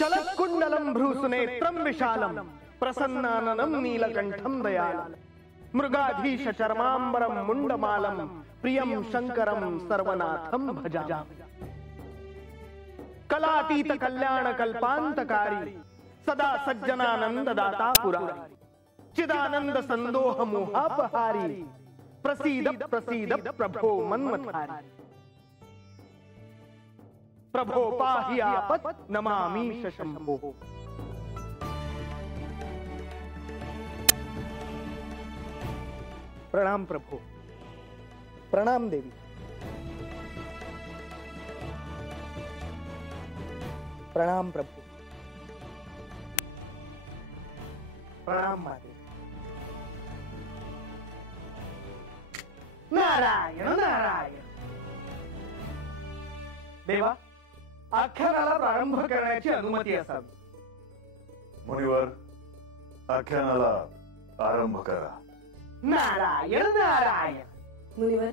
चलत्कुण्डलं भ्रूसुनेत्रं विशालं प्रसन्नाननं नीलकण्ठं दयालं मृगाधीश चर्माम्बरं मुण्डमालं प्रियं शङ्करं सर्वनाथं भजामि। कलातीत कल्याण कल्पान्तकारी सदा सज्जनानन्ददाता पुरारी चिदानंद संदोह मोहापहारी प्रसीद प्रसीद प्रभो मन्मथारी। प्रभो पाहि आपत् नमामीश शंभो। प्रणाम प्रभो, प्रणाम देवी। प्रणाम प्रभु, प्रणाम माते। नारायण नारायण। देवा, आख्यानाला प्रारंभ करण्याची अनुमती असावी। मुनिवर, आख्यानाला आरंभ करा। नारायण नारायण। मुनिवर,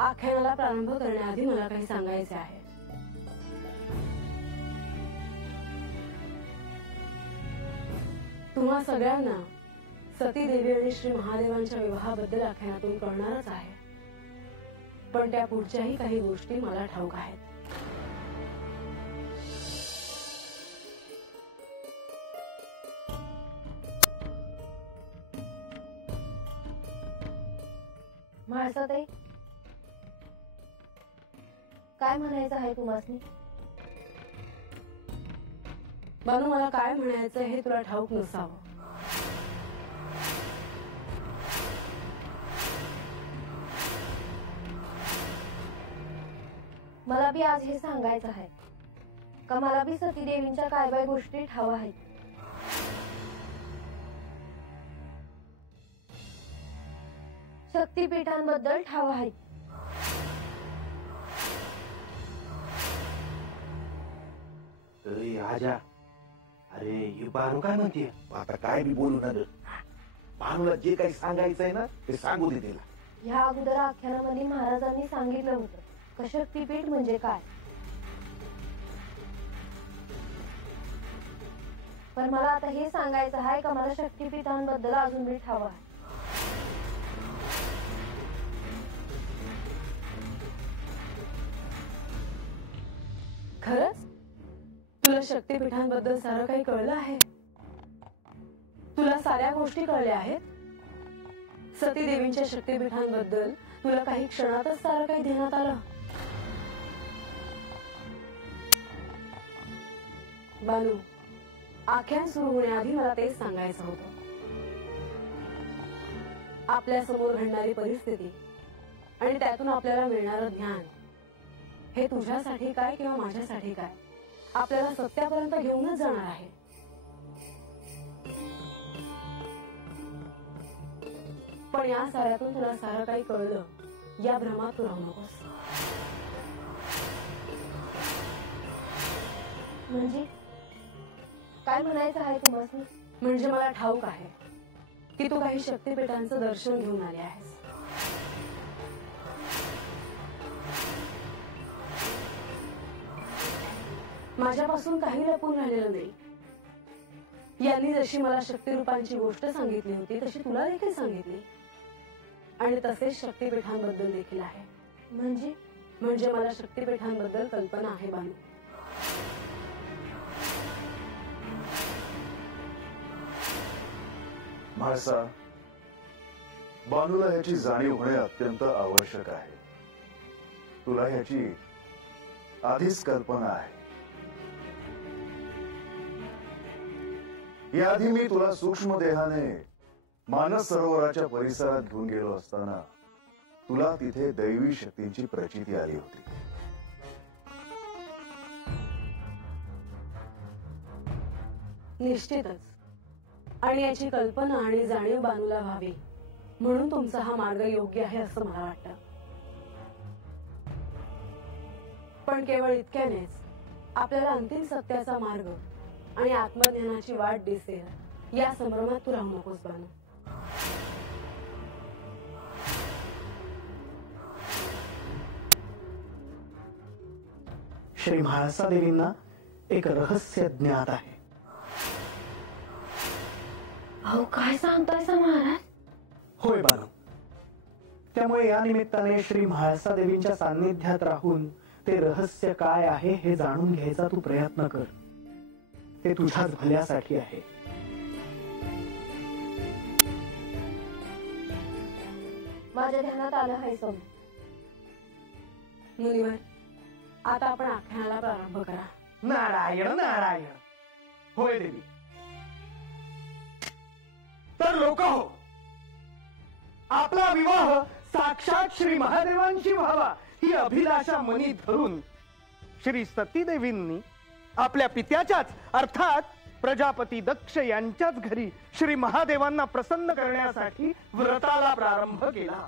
आख्यानाला प्रारंभ करण्याआधी मला काही सांगायचे आहे। तुम्हा सगळ्यांना सती देवी आणि श्री महादेवांच्या विवाहाबद्दल आख्यानातून कळणारच आहे, पण त्या पुढच्याही काही गोष्टी मला ठाऊक आहेत। म्हाळसाताई, काय म्हणायचं आहे तुम्हासनी? बानू, मला काय म्हणायचं हे तुला ठाऊक नसावं। मला बी आज हे सांगायचं आहे का मला बी सतीदेवींच्या काय बाय गोष्टी ठाव आहेत। शक्तीपीठांबद्दल ठाव आहेत। आजा, अरे ही बानू काय म्हणते? आता काय बी बोलू ना, बानूला जे काही सांगायचंय ना ते सांगू दे तिला। ह्या अगोदर आख्यानामध्ये महाराजांनी सांगितलं होतं का शक्तीपीठ म्हणजे काय, पण मला आता हे सांगायचं आहे का मला शक्तीपीठांबद्दल अजून बी ठाव आहे। खरंच तुला शक्तीपीठांबद्दल सारं काही कळलं आहे? तुला साऱ्या गोष्टी कळल्या आहेत? सतीदेवींच्या शक्तीपीठांबद्दल तुला काही क्षणातच सारं काही ध्यानात आलं? बानू, आख्यान सुरू होण्याआधी मला तेच सांगायचं होतं। आपल्या समोर घडणारी परिस्थिती आणि त्यातून आपल्याला मिळणारं ज्ञान हे तुझ्यासाठी काय किंवा माझ्यासाठी काय आपल्याला सत्यापर्यंत घेऊनच जाणार आहे। पण या साऱ्यातून तुला सारं काही कळलं या भ्रमात तू राहू नकोस। म्हणजे काय म्हणायचं आहे तुम्हाला? म्हणजे मला ठाऊक आहे की तू काही शक्तीपीठांचं दर्शन घेऊन आले आहेस। माझ्यापासून काही लपून राहिलेलं नाही। यांनी जशी मला शक्तिरूपांची गोष्ट सांगितली होती तशी तुला देखील सांगितली, आणि तसेच शक्तीपीठांबद्दल देखील आहे। म्हणजे मला शक्तीपीठांबद्दल कल्पना आहे बानू। म्हाळसा, बानूला याची जाणीव होणे अत्यंत आवश्यक आहे। तुला याची आधीच कल्पना आहे। याआधी मी तुला सूक्ष्म देहाने मानस सरोवराच्या परिसरात घेऊन गेलो असताना तुला तिथे दैवी शक्तींची प्रचिती आली होती। निश्चितच, आणि याची कल्पना आणि जाणीव बानूला व्हावी म्हणून तुमचा हा मार्ग योग्य आहे असं मला वाटतं। पण केवळ इतक्यानेच आपल्याला अंतिम सत्याचा मार्ग आणि आत्मज्ञानाची वाट दिसेल या संभ्रमात तू राहू नकोस बानू। श्री म्हाळसा देवींना एक रहस्य ज्ञात आहे. अहो काय सांगताय महाराज? होय बानू. त्यामुळे या निमित्ताने श्री म्हाळसा देवींच्या सान्निध्यात राहून ते रहस्य काय आहे हे जाणून घ्यायचा तू प्रयत्न कर. ते तुझ्याच भल्यासाठी आहे. माझ्या ध्यानात आलं आहे समज. मुनिवर, आता आपण आख्यानाला प्रारंभ करा. नारायण नारायण. होय देवी. तर लोक हो, आपला विवाह साक्षात श्री महादेवांशी व्हावा ही अभिलाषा मनी धरून श्री सतीदेवींनी आपल्या पित्याच्याच अर्थात प्रजापती दक्ष यांच्याच घरी श्री महादेवांना प्रसन्न करण्यासाठी व्रताला प्रारंभ केला.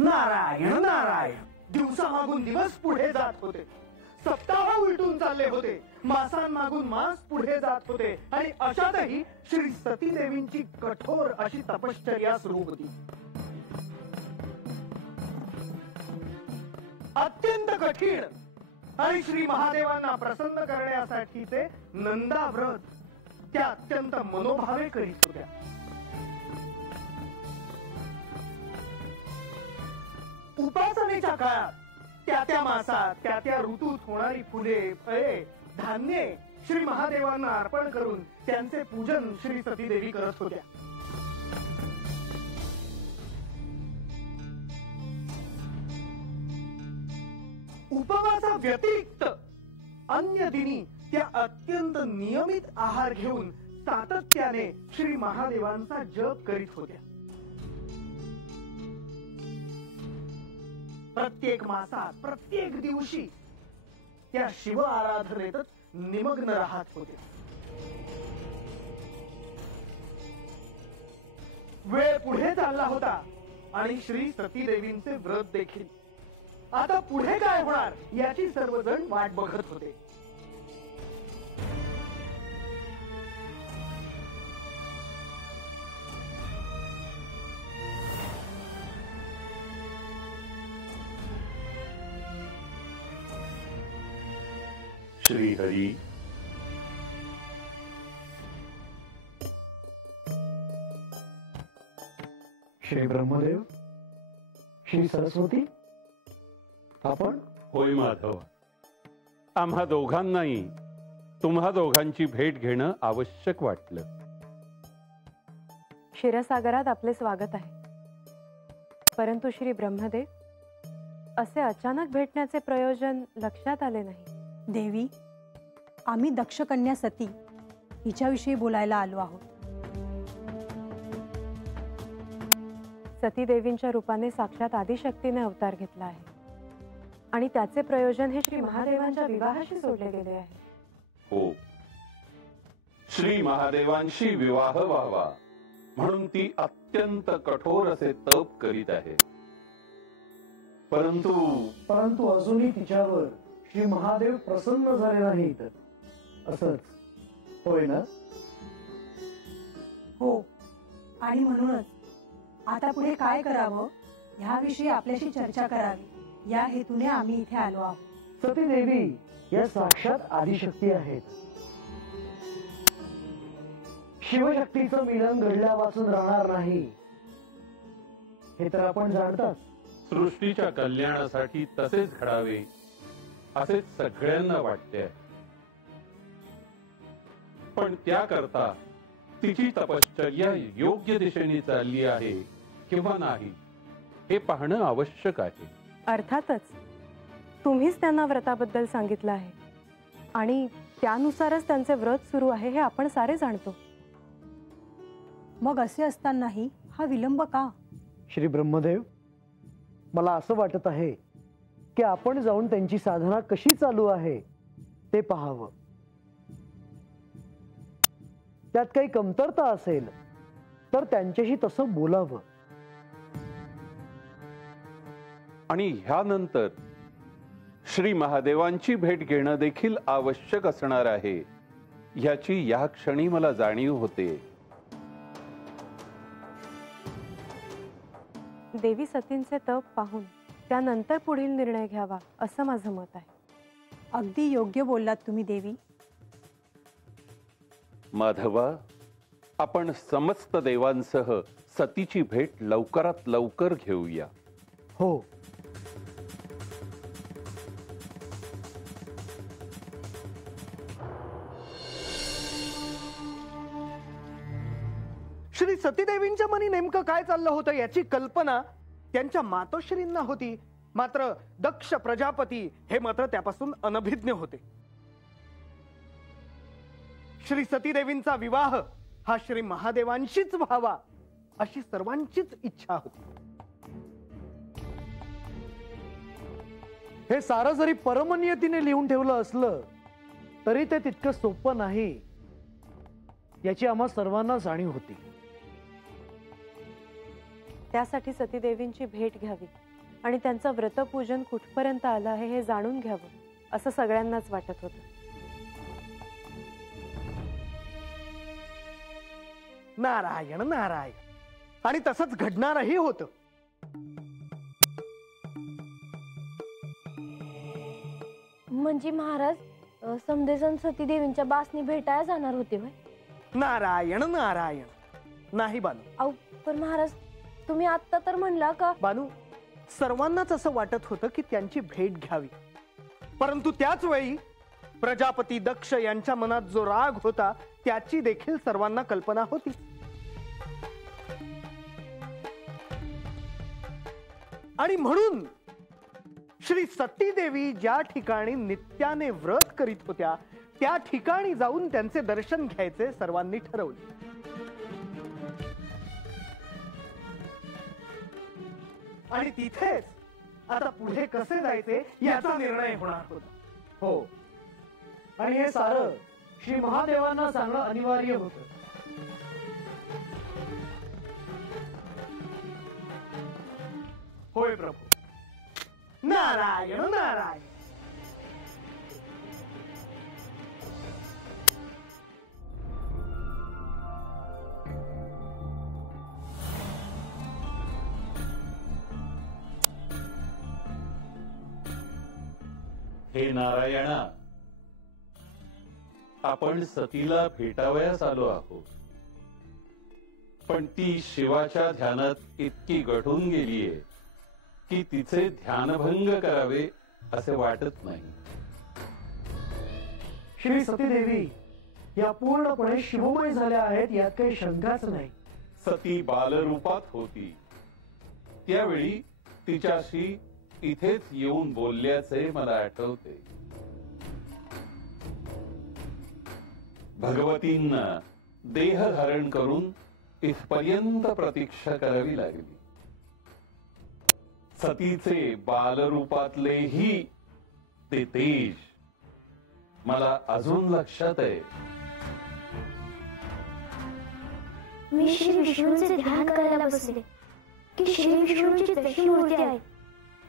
नारायण नारायण. दिवसामागून दिवस पुढे जात होते. सप्ताह उलटून चालले होते. मासांमागून मास पुढे जात होते. आणि अशातही श्री सतीदेवींची कठोर अशी तपश्चर्या सुरू होती. अत्यंत कठीण आणि श्री महादेवांना प्रसन्न करण्यासाठीचे नंदाव्रत त्या अत्यंत मनोभावे करीत होत्या. उपासनेच्या काळात त्या त्या मासात त्या त्या ऋतूत होणारी फुले, फळे, धान्ये श्री महादेवांना अर्पण करून त्यांचे पूजन श्री सतीदेवी करत होत्या. उपवासा व्यतिरिक्त अन्य दिनी त्या अत्यंत नियमित आहार घेऊन सातत्याने श्री महादेवांचा जप करीत होत्या. प्रत्येक मासात प्रत्येक दिवशी त्या शिव आराधनेतच निमग्न राहत होते. वेळ पुढे चालला होता आणि श्री सतीदेवींचे व्रत देखील. आता पुढे काय होणार याची सर्वजण वाट बघत होते. श्री हरी. श्री ब्रह्मदेव, श्री सरस्वती, आपण. होय माधव. आम्हा दोघांनाही तुम्हा दोघांची भेट घेणं आवश्यक वाटलं. क्षीरसागरात आपले स्वागत आहे. परंतु श्री ब्रह्मदेव, असे अचानक भेटण्याचे प्रयोजन लक्षात आले नाही. देवी, आम्ही दक्षकन्या सती हिच्याविषयी बोलायला आलो आहोत. सतीदेवींच्या रूपाने साक्षात आदिशक्तीने अवतार घेतला आहे आणि त्याचे प्रयोजन हे श्री महादेवांच्या विवाहाशी जोडले गेले आहे. हो, श्री महादेवांशी विवाह व्हावा म्हणून ती अत्यंत कठोर असे तप करीत आहे. परंतु अजूनही तिच्यावर श्री महादेव प्रसन्न झाले नाहीत. असंच होय ना? हो, आणि म्हणूनच आता पुढे काय करावं ह्याविषयी आपल्याशी चर्चा करावी या हेतूने आम्ही इथे आलो आहोत. सतीदेवी, या साक्षात आदिशक्ती आहेत. शिवशक्तीचं मिलन घडल्यापासून राहणार नाही हे तर आपण जाणतात. सृष्टीच्या कल्याणासाठी तसेच घडावे असे सगळ्यांना वाटते, पण त्याकरता तिची तपश्चर्या योग्य दिशेने चालली आहे किंवा नाही हे पाहणं आवश्यक आहे. अर्थातच तुम्हीच त्यांना व्रताबद्दल सांगितलं आहे आणि त्यानुसारच त्यांचे व्रत सुरू आहे हे आपण सारे जाणतो. मग असे असतानाही हा विलंब का? श्री ब्रह्मदेव, मला असं वाटत आहे की आपण जाऊन त्यांची साधना कशी चालू आहे ते पाहावं. त्यात काही कमतरता असेल तर त्यांच्याशी तसं बोलावं. आणि ह्यानंतर श्री महादेवांची भेट घेणं देखील आवश्यक असणार आहे ह्याची या क्षणी मला जाणीव होते. देवी सतींचे तप पाहून त्यानंतर पुढील निर्णय घ्यावा असं माझं मत आहे. अगदी योग्य बोललात तुम्ही देवी. माधवा, आपण समस्त देवांसह सतीची भेट लवकरात लवकर घेऊया. हो. श्री सतीदेवींच्या मनी नेमकं काय चाललं होतं याची कल्पना त्यांच्या मातोश्रींना होती, मात्र दक्ष प्रजापती हे मात्र त्यापासून अनभिज्ञ होते. श्री सतीदेवींचा विवाह हा श्री महादेवांशीच व्हावा अशी सर्वांचीच इच्छा होती. हे सारं जरी परमनियतीने लिहून ठेवलं असलं तरी ते तितकं सोपं नाही याची आम्हा सर्वांना जाणीव होती. त्यासाठी सतीदेवींची भेट घ्यावी आणि त्यांचं व्रतपूजन कुठपर्यंत आलं आहे हे जाणून घ्यावं असं सगळ्यांनाच वाटत होतं. नारायण नारायण. आणि तसंच घडणारही होतं. म्हणजे महाराज समदेजण सतीदेवींच्या बासनी भेटायला जाणार होते व्हय? नारायण नारायण. नाही बानू. अहो पण महाराज तुम्ही आत्ता तर म्हणला का? बानू, सर्वांनाच असं वाटत होतं की त्यांची भेट घ्यावी, परंतु त्याच वेळी प्रजापती दक्ष यांच्या मनात जो राग होता त्याची देखील सर्वांना कल्पना होती. आणि म्हणून श्री सतीदेवी ज्या ठिकाणी नित्याने व्रत करीत होत्या त्या ठिकाणी जाऊन त्यांचे दर्शन घ्यायचे सर्वांनी ठरवले. आणि तिथेच आता पुढे कसे जायचे याचा निर्णय होणार होता. हो. आणि हे सारं श्री महादेवांना सांगणं अनिवार्य होतं. होय प्रभू. नारायण नारायण. हे नारायणा, आपण सतीला भेटावयास आलो आहोत, पण ती शिवाच्या ध्यानात इतकी गढून गेलीये की तिचे ध्यानभंग करावे असे वाटत नाही. श्री सतीदेवी या पूर्णपणे शिवमय झाल्या आहेत यात काही शंकाच नाही. सती बालरूपात होती त्यावेळी तिच्याशी इथेच येऊन बोलल्याचे मला आठवते. भगवतींना देह धारण करून इथपर्यंत प्रतीक्षा करावी लागली. सतीचे बालरूपातलेही ते तेज मला अजून लक्षात आहे. मी श्री विष्णूंचे ध्यान करायला बसले की श्री विष्णूंची जशी मूर्ती आहे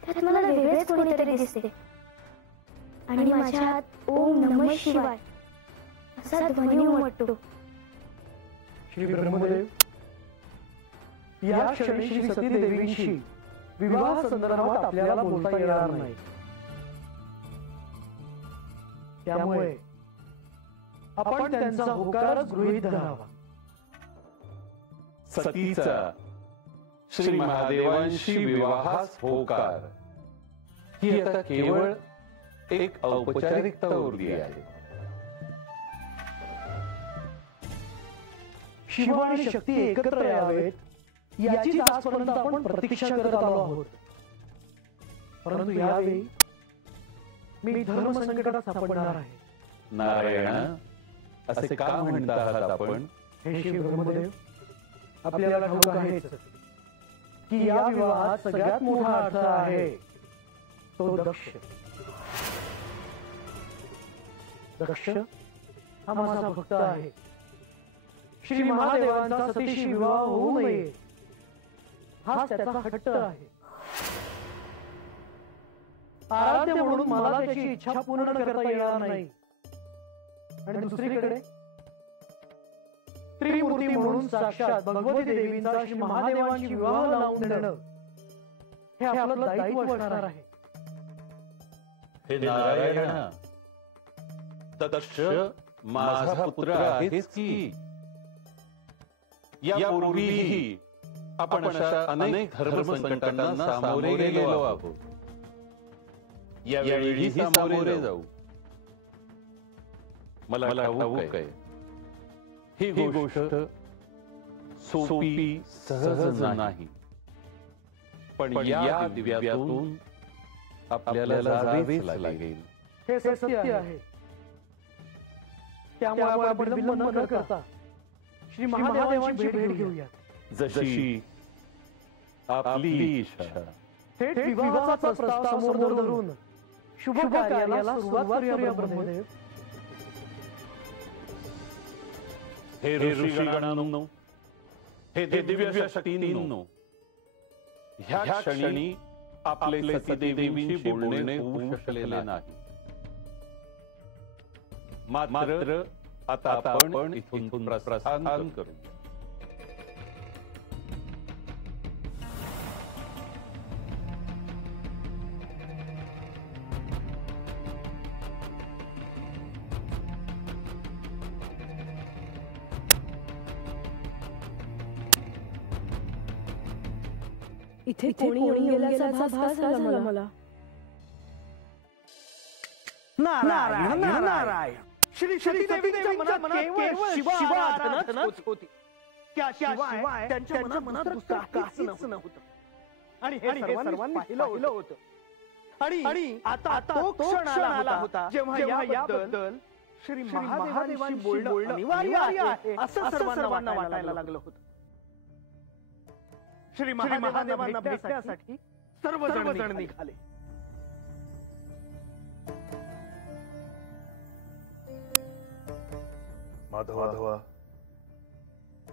त्यात मला वेगळेच कोणीतरी दिसते आणि माझ्या हात ओम नमः शिवाय असा ध्वनी उमटतो. श्री ब्रह्मदेव, या क्षणी श्री सतीदेवींशी विवाह संदर्भात आपल्याला बोलता येणार नाही. त्यामुळे आपण त्यांचा होकारच गृहीत धरावा. सतीचा श्री महादेवांशी विवाहास होकार ही आता केवळ एक औपचारिकता उरली आहे. शिव आणि शक्ती एकत्र यावेत याची आजपर्यंत आपण प्रतीक्षा करत आलो आहोत. परंतु यावेळी मी धर्म संकटात सापडणार आहे. नारायण, असे का म्हणता आहात आपण? हे शिव ब्रह्मदेव, आपल्याला ठाऊक आहेच की या विवाहात सगळ्यात मोठा अडथळा आहे तो दक्ष. दक्ष हा माझा भक्त आहे. श्री महादेवांचा सतीशी विवाह होऊ नये हाच त्याचा हट्ट आहे. आराध्य म्हणून मला त्याची इच्छा पूर्ण करता येणार नाही. आणि दुसरीकडे त्रिमूर्ती म्हणून साक्षात भगवती देवींचा श्री महादेवांची विवाह लावून देणं हे आपलं दायित्व असणार आहे. हे नारायण, दक्ष माझा पुत्र आहेच की. यापूर्वीही आपण अशा अनेक धर्मसंकटांना सामोरे गेलो आहोत. यावेळी सामोरे जाऊ. मला ठाऊक आहे ही गोष्ट सोपी सहज नाही. पण या दिव्यातून आपल्याला जावेच लागेल. हे सत्य आहे. त्यामुळे आपण विलंब न करता श्री महादेवांची भेट घेऊया. जशी आपली इच्छा. थेट विवाहाचा प्रस्ताव समोर धरून शुभ कार्याला सुरुवात करूया ब्रह्मदेव. हे ऋषीगणांनो, हे दिव्य शक्तींनो, ह्या क्षणी आपले सतीदेवींशी बोलणे होऊ शकलेले नाही. मात्र आता आपण इथून प्रस्थान करू. इथे कोणी येऊन गेल्याचा भास झाला मला. नारायण नारायण. श्री सतीदेवींच्या मनात केवळ शिवाराधनाच होती. त्याशिवाय त्यांच्या मनात दुसरं काहीच नव्हतं. आणि हे सर्वांनी पाहिलं होतं. आणि आता तो क्षण आला होता जेव्हा याबद्दल श्री महादेवांशी बोलणं अनिवार्य आहे असं सर्वांना वाटायला लागलं होतं. श्री महादेवांना भेटण्यासाठी सर्वजण निघाले. माधवा,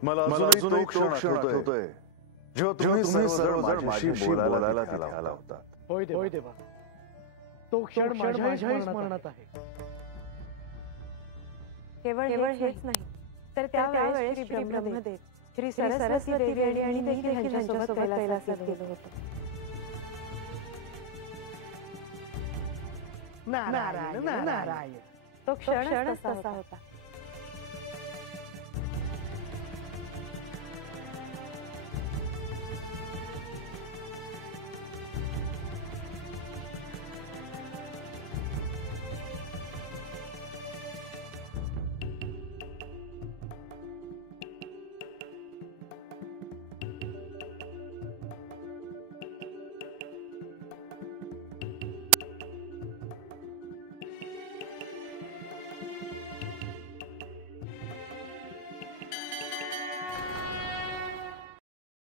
मला अजूनही तो क्षण आठवतोय जेव्हा तुम्ही सर्वजण माझ्याशी बोलायला तिथे आला होता. होय देवा, तो क्षण माझ्याही स्मरणात आहे. केवळ हेच नाही तर त्यावेळेस श्री ब्रह्मदेव, श्री सरस्वती देवी आणि मी देखील त्यांच्यासोबत कैलासात गेलो होतो. नारायण नारायण. तो क्षण तसा होता.